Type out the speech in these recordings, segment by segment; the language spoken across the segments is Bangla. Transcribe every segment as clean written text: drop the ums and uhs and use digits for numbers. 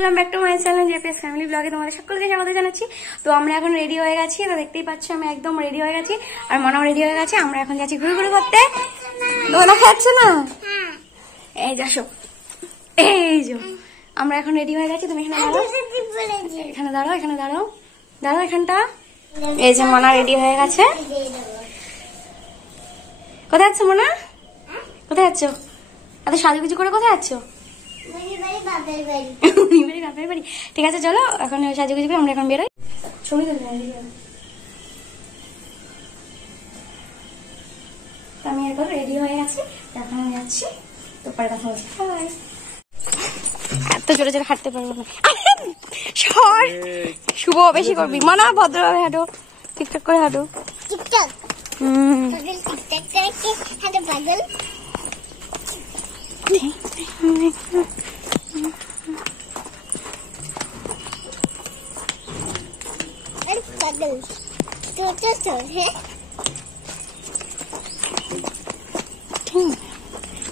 Welcome back to my channel JPS family ব্লগে তোমাদের সকলকে স্বাগত জানাচ্ছি। তো আমরা এখন রেডি হয়ে গেছি, তো দেখতেই পাচ্ছ আমি একদম রেডি হয়ে গেছি আর মনাও রেডি হয়ে গেছে। আমরা এখন যাচ্ছি ঘুরে করতে। দোনা খাচ্ছে না, এই যাসো, এই যে আমরা এখন রেডি হয়ে গেছি। তুমি এখানে দাঁড়াও, এখানে দাঁড়াও, এখানে দাঁড়াও, দাঁড়াও এখানটা। এই যে মনা রেডি হয়ে গেছে। কোথায় যাচ্ছ মনা? কোথায় যাচ্ছ এত সাজুগুজু করে? কোথায় যাচ্ছ? ঠিক আছে চলো এখন সাজুগুজু করে আমরা এখন বেরোই। ছবি তুলতে আমি এখন রেডি হয়ে গেছি, এখন আমি যাচ্ছি। তো পরে কথা বলছি। এত জোরে জোরে হাঁটতে পারবো না। শুভ বেশি করবি মানা, ভদ্রভাবে হাঁটো, ঠিকঠাক করে হাঁটো।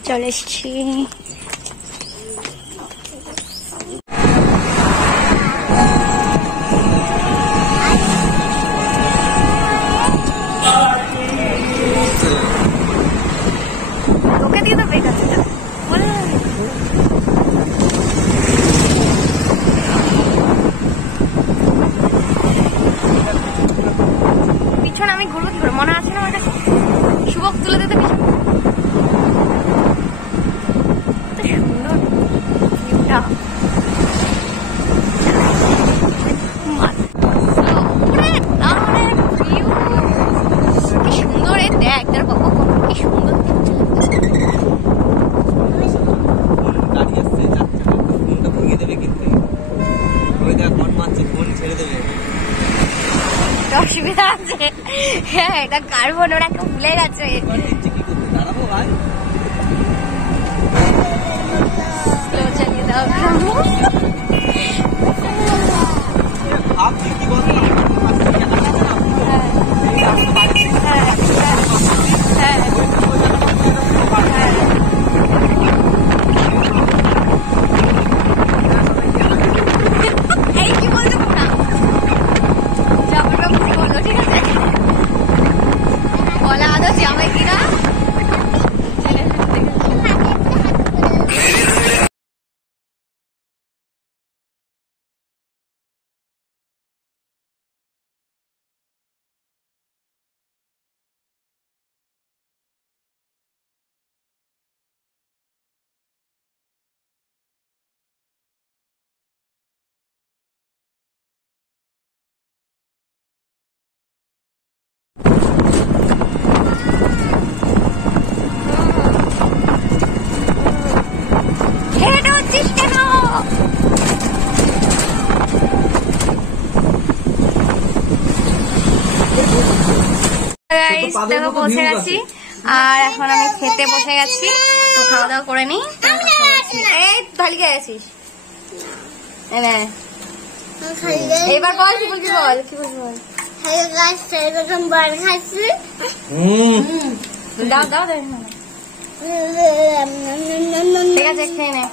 চলে এসছি। তোকে দিয়ে তো বেকার পিছনে আমি ঘুরবো কি করে? মনে আছে না আমার কাছে? শুভক তুলে দিতে পিছনে। অসুবিধা আছে, হ্যাঁ এটা কার বোন, ওরা কেউ ভুলে গেছে। চালিয়ে দাও। পৌঁছে গেছি আর এখন আমি খেতে বসে গেছি। তো খাওয়া দাওয়া করে নি। থালি খেয়ে গেছিস? এবার বল কি বলবি, বল কি বলবি বল। দাও দাও, ঠিক আছে খেয়ে নে।